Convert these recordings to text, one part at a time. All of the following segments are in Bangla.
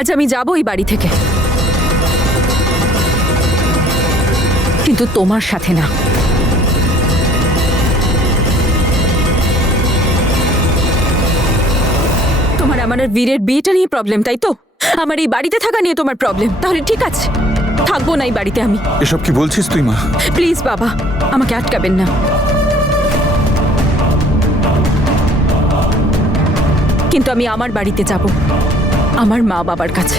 আজ আমি যাব এই বাড়ি থেকে, কিন্তু তোমার সাথে না। তোমার আমার আর বীরের বিয়েটা নিয়ে প্রবলেম, তাই তো? আমার এই বাড়িতে থাকা নিয়ে তোমার প্রবলেম। তাহলে ঠিক আছে, থাকবো না এই বাড়িতে আমি। এসব কি বলছিস তুই মা? প্লিজ বাবা, আমাকে আটকাবেন না। কিন্তু আমি আমার বাড়িতে যাব, আমার মা বাবার কাছে।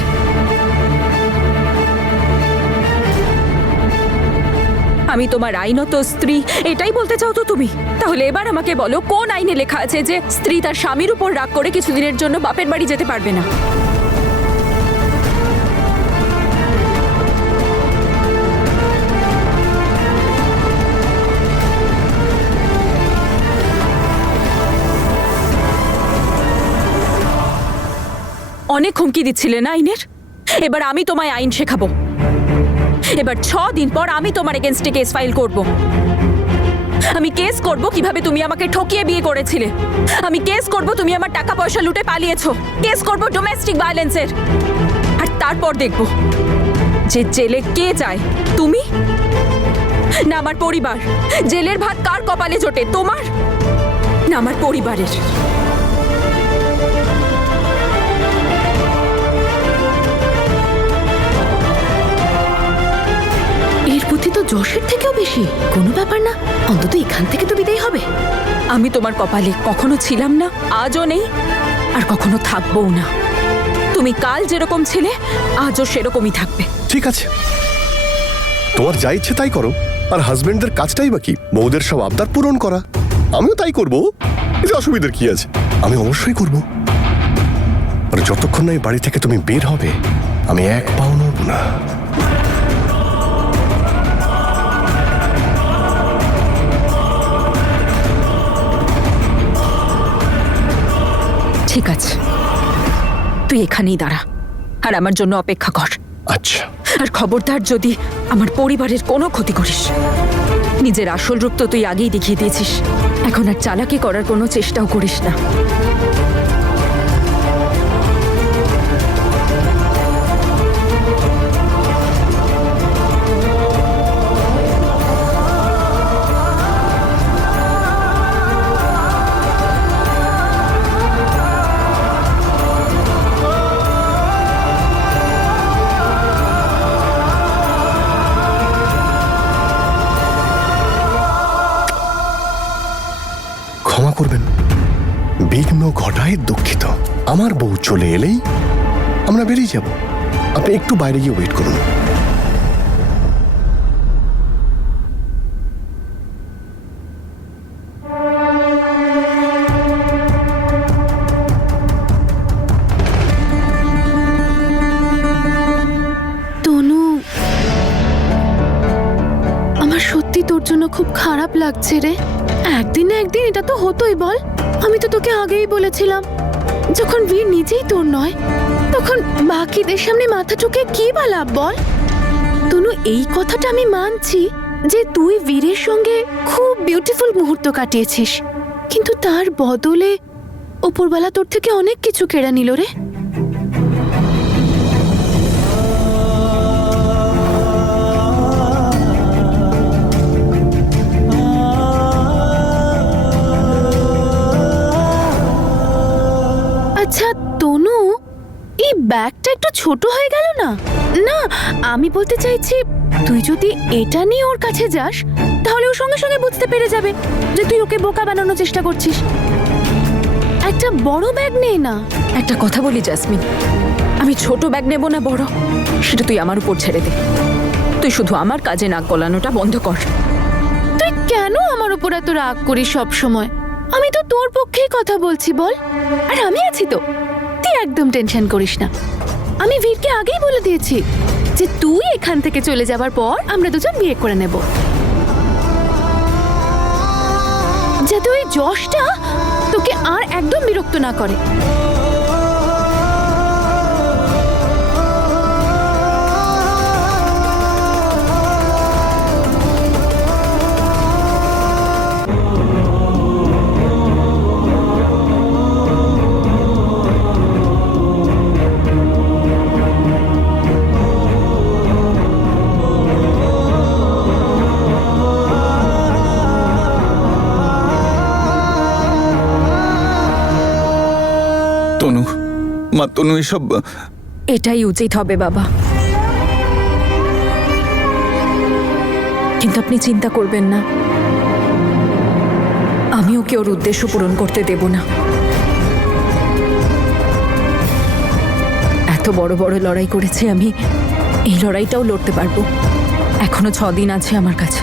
আমি তোমার আইনত স্ত্রী, এটাই বলতে চাও তো তুমি? তাহলে এবার আমাকে বলো, কোন আইনে লেখা আছে যে স্ত্রী তার স্বামীর উপর রাগ করে কিছুদিনের জন্য বাপের বাড়ি যেতে পারবে না? অনেক হুমকি দিচ্ছিলে না আইনের? এবার আমি তোমায় আইন শেখাবো। এবার 6 দিন পর আমি তোমার এগেইনস্টে কেস ফাইল করব। আমি কেস করব কিভাবে তুমি আমাকে ঠকিয়ে বিয়ে করেছিলে। আমি কেস করব তুমি আমার টাকা পয়সা লুটে পালিয়েছো। কেস করব ডোমেস্টিক ভায়োলেন্সের। আর তারপর দেখব যে জেলে কে যায়, তুমি না আমার পরিবার। জেলের ভাত কার কপালে জোটে, তোমার না আমার পরিবারের? এর বুদ্ধি তো যশের থেকেও বেশি। কোনো ব্যাপার না, অন্তত এখান থেকে তো বিদায় হবে। আমি তোমার কপালে কখনো ছিলাম না, আজও নেই, আর কখনো থাকবও না। তুমি কাল যেরকম ছিলে আজও সেরকমই থাকবে। ঠিক আছে, তোমার যা ইচ্ছে তাই করো। আর হাজবেন্ডদের কাজটাই বাকি বউদের সব আবদার পূরণ করা। আমিও তাই করবো, এতে অসুবিধার কি আছে? আমি অবশ্যই করব। আর যতক্ষণ না এই বাড়ি থেকে তুমি বের হবে, আমি এক পাও নড়ব না। ঠিক আছে, তুই এখানেই দাঁড়া আর আমার জন্য অপেক্ষা কর। আচ্ছা। আর খবরদার যদি আমার পরিবারের কোনো ক্ষতি করিস। নিজের আসল রূপ তো তুই আগেই দেখিয়ে দিয়েছিস, এখন আর চালাকি করার কোনো চেষ্টাও করিস না। ক্ষমা করবেন, বিঘ্ন ঘটায় দুঃখিত। আমার বউ চলে এলেই আমরা বেরিয়ে যাব। আপনি একটু বাইরে গিয়ে ওয়েট করুন। তনু, আমার সত্যি তোর জন্য খুব খারাপ লাগছে রে। একদিন না একদিন এটা তো হতোই, বল? আমি তো তোকে আগেই বলেছিলাম, যখন বীর নিজেই তোর নয়, তখন বাকিদের সামনে মাথা ঠুকে কি বা লাভ, বল? তনু, এই কথাটা আমি মানছি যে তুই বীরের সঙ্গে খুব বিউটিফুল মুহূর্ত কাটিয়েছিস, কিন্তু তার বদলে ওপরওয়ালা তোর থেকে অনেক কিছু কেড়ে নিল রে। আচ্ছা তনু, এই ব্যাগটা একটু ছোট হয়ে গেল না? না, আমি বলতে চাইছি তুই যদি এটা নিয়ে ওর কাছে যাস, তাহলে ও সঙ্গে সঙ্গে বুঝতে পেরে যাবে যে তুই ওকে বোকা বানানোর চেষ্টা করছিস। একটা বড় ব্যাগ নে না। একটা কথা বলি জাসমিন, আমি ছোট ব্যাগ নেব না বড়, সেটা তুই আমার উপর ছেড়ে দে। তুই শুধু আমার কাজে নাক গলানোটা বন্ধ কর। তুই কেন আমার উপর এত রাগ করিস সব সময়? আমি তো তোর পক্ষেই কথা বলছি, বল? আর আমি আছি তো, তুই একদম টেনশন করিস না। আমি বীরকে আগেই বলে দিয়েছি যে তুই এখান থেকে চলে যাবার পর আমরা দুজন বিয়ে করে নেব, যাতে ওই যশটা তোকে আর একদম বিরক্ত না করে। মা তনু এসব এটাই উচিত হবে বাবা, কিন্তু আপনি চিন্তা করবেন না, আমি ওকে ওর উদ্দেশ্য পূরণ করতে দেব না। এত বড় বড় লড়াই করেছি আমি, এই লড়াইটাও লড়তে পারবো। এখনো 6 দিন আছে আমার কাছে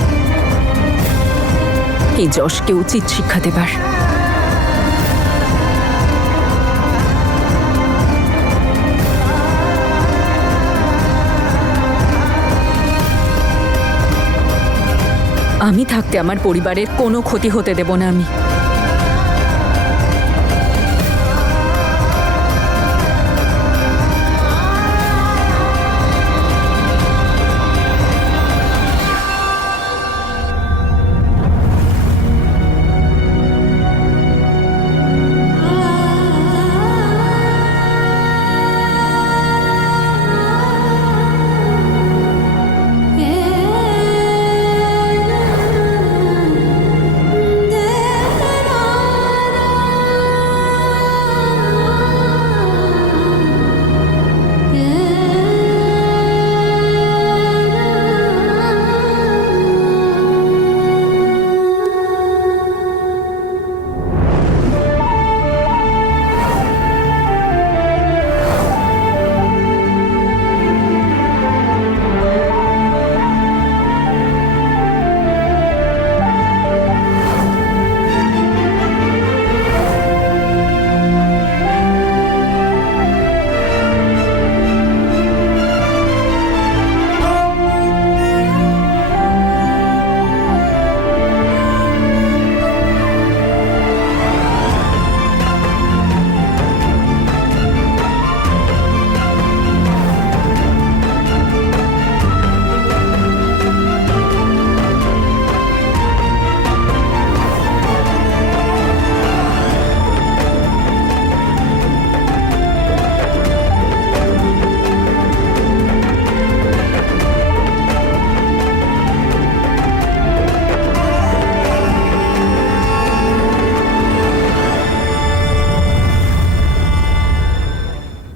এই যশকে উচিত শিক্ষা দেবার। আমি থাকতে আমার পরিবারের কোনো ক্ষতি হতে দেব না আমি।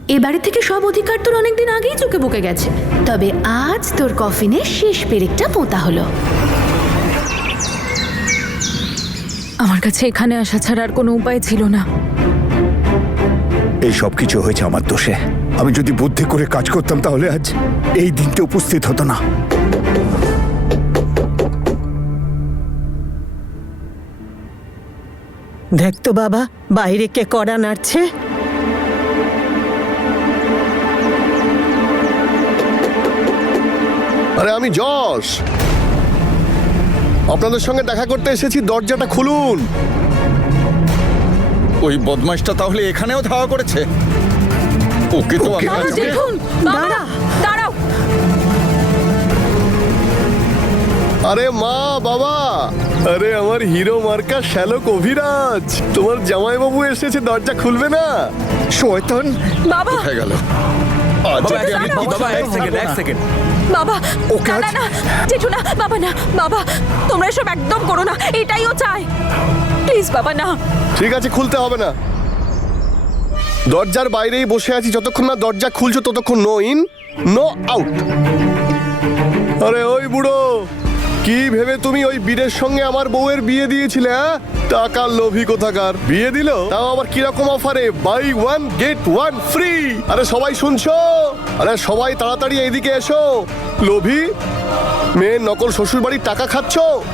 এ বাড়ি থেকে সব অধিকার তোর অনেকদিন আগেই চুকে বুকে গেছে, তবে আজ তোর কফিনে শেষ পেরেকটা পোঁতা হলো। আমার কাছে এখানে আসা ছাড়া আর কোনো উপায় ছিল না। এই সব কিছু হয়েছে আমার দোষে। আমি যদি বুদ্ধি করে কাজ করতাম তাহলে আজ এই দিনটা উপস্থিত হতো না। দেখ তো বাবা, বাইরে কে কড়া নাড়ছে। আরে আমি যশ, আপনাদের সঙ্গে দেখা করতে এসেছি, দরজাটা খুলুন। ওই বদমাশটা তাহলে এখানেও ধাওয়া করেছে। ওকে তো আমি বাবা, আজকে- দেখুন বাবা, দাঁড়াও। আরে মা বাবা, আরে আমার হিরো মার্কা শ্যালক অভিরাজ, তোমার জামাইবাবু এসেছে, দরজা খুলবে না? শয়তান বাবা, কোথায় গেল? আজকে আমি দাঁড়াও। বাবা এক সেকেন্ড বাবা, ওকে না, আজ- না, জেঠু না, বাবা না, বাবা তোমরা এসব একদম করো না, এটাই ও চায়। প্লিজ বাবা না। ঠিক আছে, খুলতে হবে না। দরজার বাইরেই বসে আছি, যতক্ষণ না দরজা খুলছো ততক্ষণ নো ইন নো আউট। আরে ওই বুড়ো, কি ভেবে তুমি ওই বীরের সঙ্গে আমার বউয়ের বিয়ে দিয়েছিলে? হ্যাঁ, টাকার লোভী কোথাকার। বিয়ে দিল, তাও আবার কিরকম অফারে, বাই 1 গেট 1 ফ্রি। আরে সবাই শুনছো? আরে সবাই তাড়াতাড়ি এইদিকে এসো। লোভী মেয়ের নকল শ্বশুর বাড়ির টাকা খাচ্ছো।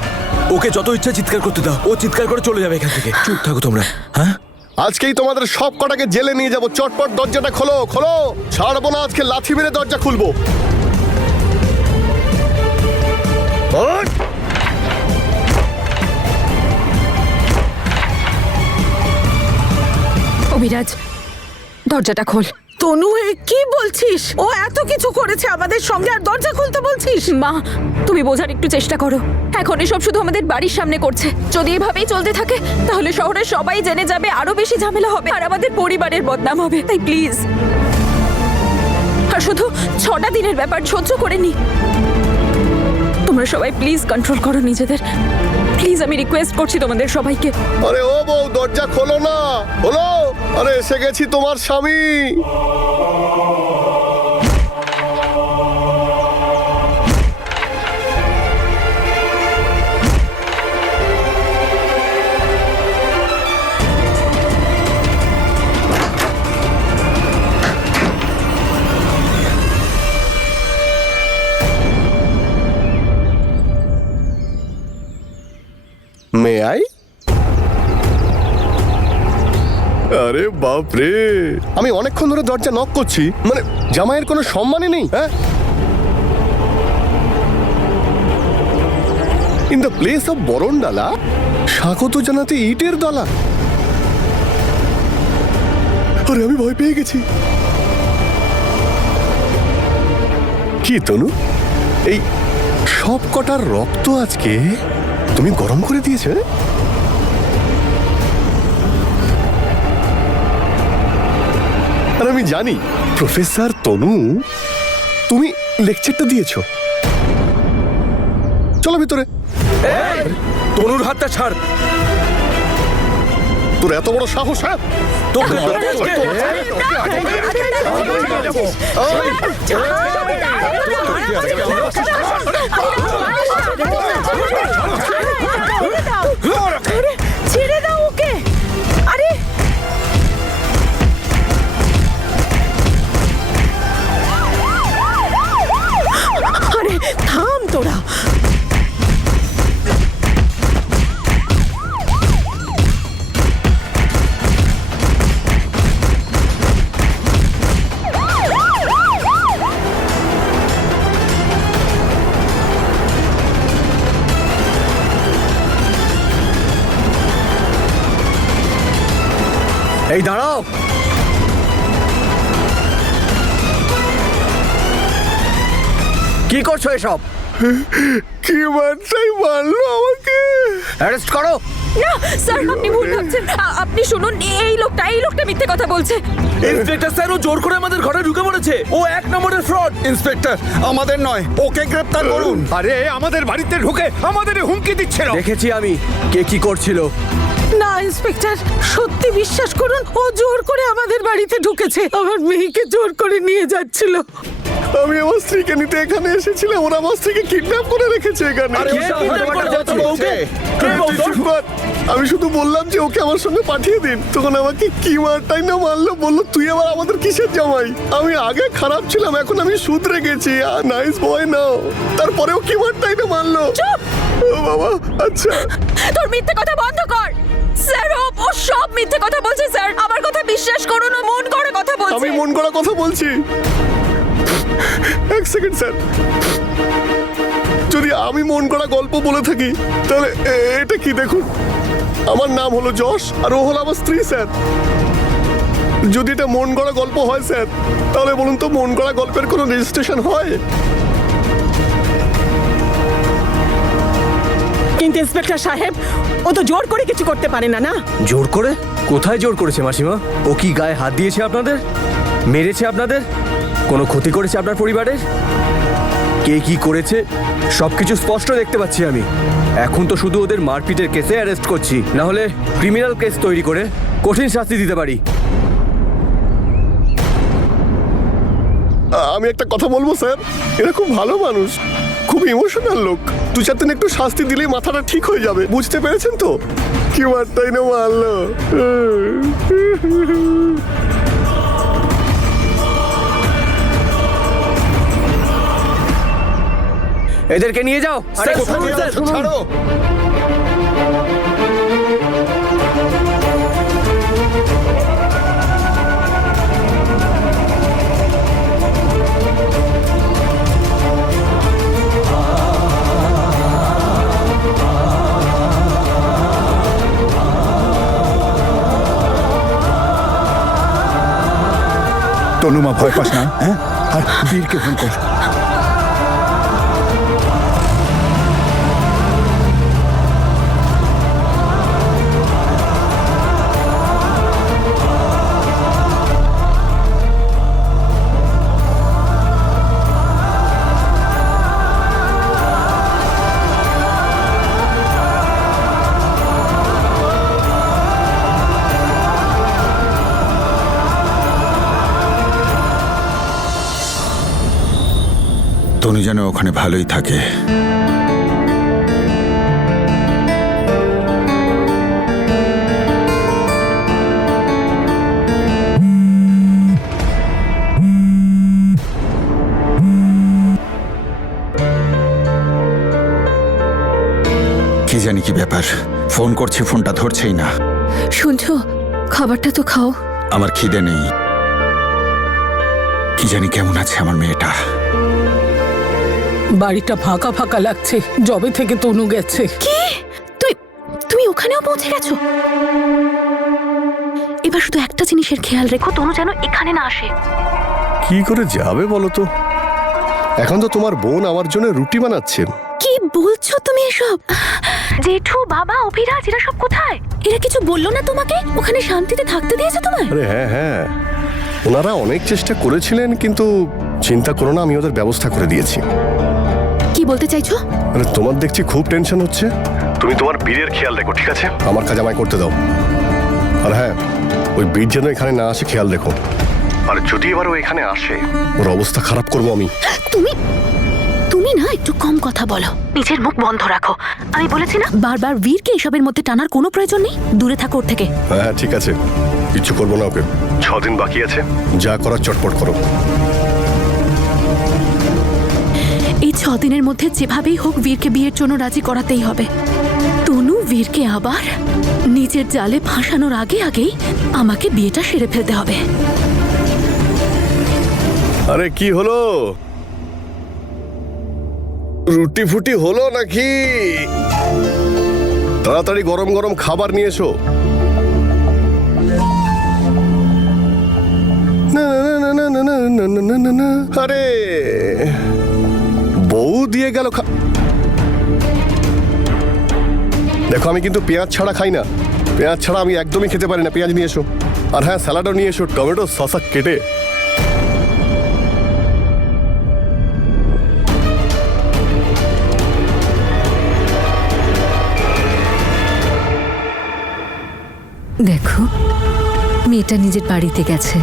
ওকে যত ইচ্ছা চিৎকার করতে দাও, ও চিৎকার করে চলে যাবে এখান থেকে। চুপ থাকো তোমরা। হ্যাঁ, আজকেই তোমাদের সব কটাকে জেলে নিয়ে যাবো। চটপট দরজাটা খোলো, খোলো। ছাড়বো না, আজকে লাথি মেরে দরজা খুলবো। ওঠ! অভিরাজ, দরজাটা খোল। তনু, এ কি বলছিস? ও এত কিছু করেছে আমাদের সঙ্গে, আর দরজা খুলতে বলছিস? মা, তুমি বোঝার একটু চেষ্টা করো। এখন এসব শুধু আমাদের বাড়ির সামনে করছে। যদি এভাবেই চলতে থাকে তাহলে শহরের সবাই জেনে যাবে, আরো বেশি ঝামেলা হবে, আর আমাদের পরিবারের বদনাম হবে। তাই প্লিজ, আর শুধু 6টা দিনের ব্যাপার, সহ্য করে নি। তোমরা সবাই প্লিজ কন্ট্রোল করো নিজেদের। প্লিজ, আমি রিকোয়েস্ট করছি তোমাদের সবাইকে। আরে ও বউ, দরজা খোলো না, খোলো। আরে এসে গেছি তোমার স্বামী। May I? আরে বাপ রে, আমি অনেকক্ষণ ধরে দরজা নক করছি, মানে জামাইয়ের কোনো সম্মানই নেই। হ্যাঁ, ইন দ্য প্লেস অফ বরণডালা স্বাগত জানাতে ইটের ডালা। আরে আমি ভয় পেয়ে গেছি। কি তনু, এই সব কটার রক্ত আজকে তুমি গরম করে দিয়েছে? আর আমি জানি প্রফেসর তনু তুমি লেকচারটা দিয়েছো। চলো ভিতরে। তনুর হাতটা ছাড়। তোর এত বড় সাহস? হ্যাঁ, তোকে ছেড়ে দাও ওকে। আরে আরে থাম তোরা। এই দাঁড়াও। কি করছো এসব? কি বাচ্চাই মারলো আমাকে। অ্যারেস্ট করো। না স্যার, আপনি ভুল ভাবছেন। আপনি শুনুন, এই লোকটা মিথ্যে কথা বলছে। ইন্সপেক্টর স্যার, ও জোর করে আমাদের ঘরে ঢুকে পড়েছে। ও 1 নম্বরের ফ্রড। ইন্সপেক্টর, আমাদের নয়, ওকে গ্রেপ্তার করুন। আরে আমাদের বাড়িতে ঢুকে আমাদের হুমকি দিচ্ছিল। দেখেছি আমি কে কি করছিল। না ইন্সপেক্টর, সত্যি বিশ্বাস করুন, ও জোর করে আমাদের বাড়িতে ঢুকেছে। আমার মেয়েকে জোর করে নিয়ে যাচ্ছিল। আমি আমার স্ত্রীকে নিতে এখানে এসেছিলাম, ওরা আমার স্ত্রীকে কিডন্যাপ করে রেখেছে এখানে। আমি শুধু বললাম যে ওকে আমার সঙ্গে পাঠিয়ে দিন, তখন আমাকে কি মারটাই না মারলো, বললো তুই আবার আমাদের কিসের জামাই। আমি আগে খারাপ ছিলাম, এখন আমি শুধরে গেছি, নাইস বয় নাও। তারপরেও কি মারটাই না মারলো। চুপ! ও বাবা, আচ্ছা তোর মিথ্যে কথা বন্ধ কর। স্যার, ও সব মিথ্যে কথা বলছে স্যার। আমার কথা বিশ্বাস করুন, ও মন করে কথা বলছে। আমি মন করা কথা বলছি। এক সেকেন্ড স্যার, যদি আমি মন করা গল্প বলে থাকি তাহলে এটা কি দেখুন, আমার নাম হলো যশ আর ও হলো আমার স্ত্রী স্যার। যদি এটা মন করা গল্প হয় স্যার, তাহলে বলুন তো মন করা গল্পের কোনো রেজিস্ট্রেশন হয়? কিন্তু ইন্সপেক্টর সাহেব, ও তো জোর করে কিছু করতে পারে না। না, জোর করে? কোথায় জোর করেছে মাসিমা? ও কি গায়ে হাত দিয়েছে আপনাদের? মেরেছে আপনাদের? কোনো ক্ষতি করেছে আপনার পরিবারের? কে কি করেছে সবকিছু স্পষ্ট দেখতে পাচ্ছি আমি। এখন তো শুধু ওদের মারপিটের কেসে অ্যারেস্ট করছি, না হলে ক্রিমিনাল কেস তৈরি করে কঠিন শাস্তি দিতে পারি। আমি একটা কথা বলবো স্যার, এরা খুব ভালো মানুষ, খুব ইমোশনাল লোক। 2-4 দিন একটু শাস্তি দিলেই মাথাটা ঠিক হয়ে যাবে, বুঝতে পেরেছেন তো? কি মারটাই না মারলো। এদেরকে নিয়ে যাও। আরে কোথায় নিয়ে যাচ্ছ? ছাড়ো। তনুমা, ভয় পাস না। হ্যাঁ, আর বীরকে ফোন কর। তনু যেন ওখানে ভালোই থাকে। কি জানি কি ব্যাপার, ফোন করছি ফোনটা ধরছেই না। শুনছো, খাবারটা তো খাও। আমার খিদে নেই। কি জানি কেমন আছে আমার মেয়েটা। বাড়িটা ফাঁকা ফাঁকা লাগছে যবে থেকে তনু গেছে। কি তুমি ওখানেও পৌঁছে গেছো? এবার শুধু একটা জিনিসের খেয়াল রেখো, তনু যেন এখানে না আসে। কি করে যাবে বলো তো? এখন তো তোমার বোন আমার জন্য রুটি বানাচ্ছে। কি বলছো তুমি এসব? জেঠু, বাবা, অভিরাজ এরা সব কোথায়? এরা কিছু বললো না তোমাকে? ওখানে শান্তিতে থাকতে দিয়েছে তোমায়? আরে হ্যাঁ হ্যাঁ, ওনারা অনেক চেষ্টা করেছিলেন, কিন্তু চিন্তা করো না, আমি ওদের ব্যবস্থা করে দিয়েছি। কি বলতে চাইছো? আরে তোমার দেখছি খুব টেনশন হচ্ছে। তুমি তোমার বীরের খেয়াল রেখো, ঠিক আছে? আমার কাজ আমায় করতে দাও। আর হ্যাঁ, ওই বীর যেন এখানে না আসে খেয়াল রেখো। আর যদি এবার ও এখানে আসে, ওর অবস্থা খারাপ করবো আমি। তুমি না একটু কম কথা বলো, নিজের মুখ বন্ধ রাখো। আমি বলেছি না, বারবার বীরকে এসবের মধ্যে টানার কোনো প্রয়োজন নেই। দূরে থাকো ওর থেকে। হ্যাঁ ঠিক আছে, কিচ্ছু করবো না ওকে। 6 দিন বাকি আছে, যা করার চটপট করো। এই 6 দিনের মধ্যে যেভাবেই হোক বীরকে বিয়ের জন্য রাজি করাতেই হবে। তনু বীরকে আবার নিজের জালে ফাঁসানোর আগেই আমাকে বিয়েটা সেরে ফেলতে হবে। আরে কি হলো? রুটি ফুটি হলো নাকি? তাড়াতাড়ি গরম গরম খাবার নিয়ে এসো। না না না না না না না না না না। আরে বউ দিয়ে গেল দেখো, আমি কিন্তু পেঁয়াজ ছাড়া খাই না। পেঁয়াজ ছাড়া আমি একদমই খেতে পারি না। পেঁয়াজ নিয়ে এসো। আর হ্যাঁ, স্যালাডও নিয়ে এসো, টমেটো শসা কেটে। দেখো, মেয়েটা নিজের বাড়িতে গেছে,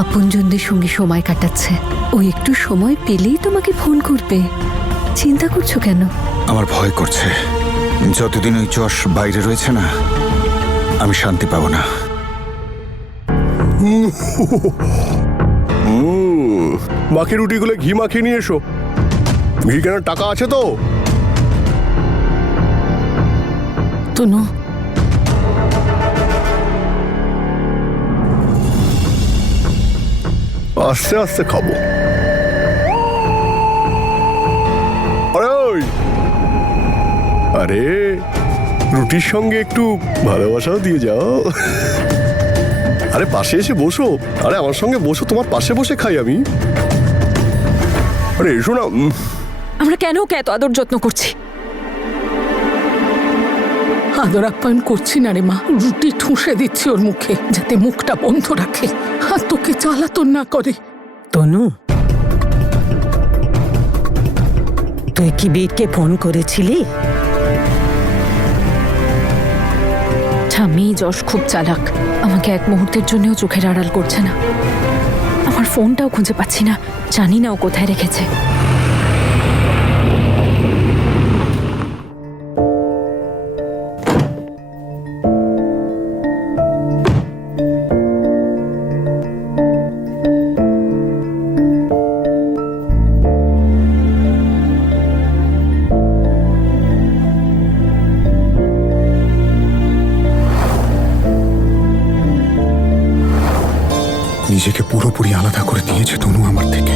আপনজনদের সঙ্গে সময় কাটাচ্ছে। ও একটু সময় পেলেই তোমাকে ফোন করবে। চিন্তা করছো কেন? আমার ভয় করছে। যতদিন ওই যশ বাইরে রয়েছে না, আমি শান্তি পাবো না। বাকি রুটিগুলো ঘি মাখিয়ে নিয়ে এসো। ঘি কেনার টাকা আছে তো? তনু, আস্তে আস্তে খাবো। আরে ওই, আরে রুটির সঙ্গে একটু ভালোবাসাও দিয়ে যাও। আরে পাশে এসে বসো। আরে আমার সঙ্গে বসো, তোমার পাশে বসে খাই আমি। আরে এসো না। আমরা কেন ওকে এত আদর যত্ন করছি? আদর আপ্যায়ন করছি না রে মা, রুটি ঠুসে দিচ্ছি ওর মুখে যাতে মুখটা বন্ধ রাখে আর তোকে জ্বালাতন না করে। তনু, তুই কি বীরকে ফোন করেছিলি? ঠাম্মি, যশ খুব চালাক। আমাকে এক মুহূর্তের জন্যও চোখের আড়াল করছে না। আমার ফোনটাও খুঁজে পাচ্ছি না, জানি না ও কোথায় রেখেছে। নিজেকে পুরোপুরি আলাদা করে দিয়েছে তনু আমার থেকে।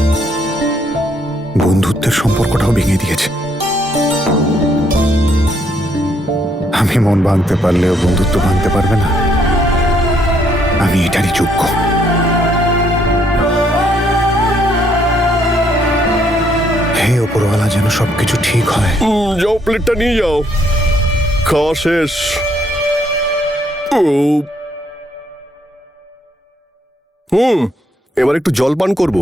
বন্ধুত্বের সম্পর্কটাও ভেঙে দিয়েছে। আমি মন ভাঙতে পারলেও বন্ধুত্ব ভাঙতে পারবে না। আমি এটারই যোগ্য। হে ওপরওয়ালা, যেন সবকিছু ঠিক হয়। যাও, প্লেটটা নিয়ে যাও। খাওয়া শেষ। এবার একটু জল পান করবো।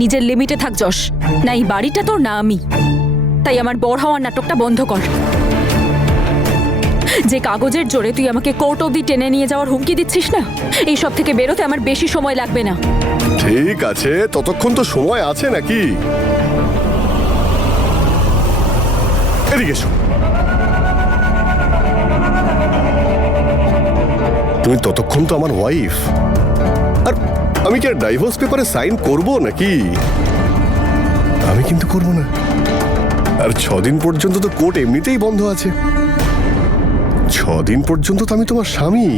নিজের লিমিটে থাক যশ। না এই বাড়িটা তোর, না আমি। তাই আমার বর হওয়ার নাটকটা বন্ধ কর। যে কাগজের জোরে তুই আমাকে কোর্ট অবধি টেনে নিয়ে যাওয়ার হুমকি দিচ্ছিস না, এই সব থেকে বেরোতে আমার বেশি সময় লাগবে না। ঠিক আছে, ততক্ষণ তো সময় আছে নাকি? এদিকে এসো। তুমি ততক্ষণ তো আমার ওয়াইফ, আর আমি কি ডাইভোর্স পেপারে সাইন করব নাকি? আমি কিন্তু করব না। আর 6 দিন পর্যন্ত তো কোর্ট এমনিতেই বন্ধ আছে। 6 দিন পর্যন্ত তো আমি তোমার স্বামী।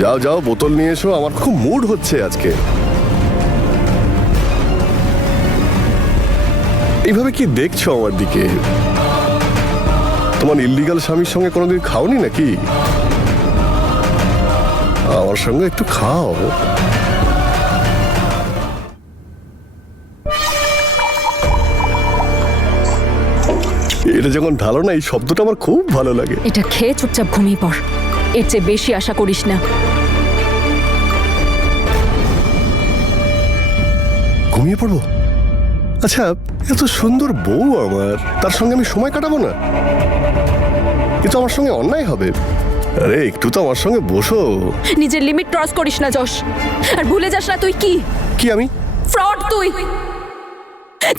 যাও যাও, বোতল নিয়ে এসো, আমার খুব মুড হচ্ছে আজকে। এইভাবে কি দেখছো আমার দিকে? তোমার ইল্লিগাল স্বামীর সঙ্গে কোনোদিন খাওনি নাকি? আমার সঙ্গে একটু খাও। এটা যখন ঢালো না, এই শব্দটা আমার খুব ভালো লাগে। এটা খেয়ে চুপচাপ ঘুমিয়ে পড়, এর চেয়ে বেশি আশা করিস না। ঘুমিয়ে পড়বো? আচ্ছা, এত সুন্দর বউ আমার, তার সঙ্গে আমি সময় কাটাবো না? এ তো আমার সঙ্গে অন্যায় হবে। আরে একটু তো আমার সঙ্গে বসো। নিজের লিমিট ক্রস করিস না যশ, আর ভুলে যাস না তুই কি কি আমি? ফ্রড, তুই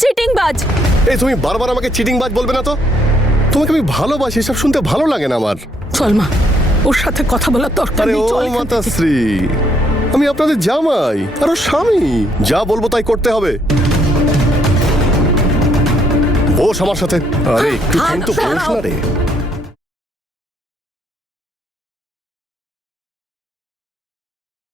চিটিংবাজ। এই তুমি বারবার আমাকে চিটিংবাজ বলবে না তো? তোমাকে আমি ভালোবাসি, এসব শুনতে ভালো লাগে না আমার। চল মা, ওর সাথে কথা বলার দরকার আরে নেই, ও চল এখান থেকে। মাতাশ্রী, আমি আপনাদের জামাই আর ওর স্বামী, যা বলবো তাই করতে হবে। বস আমার সাথে। আরে একটু তো বস না রে।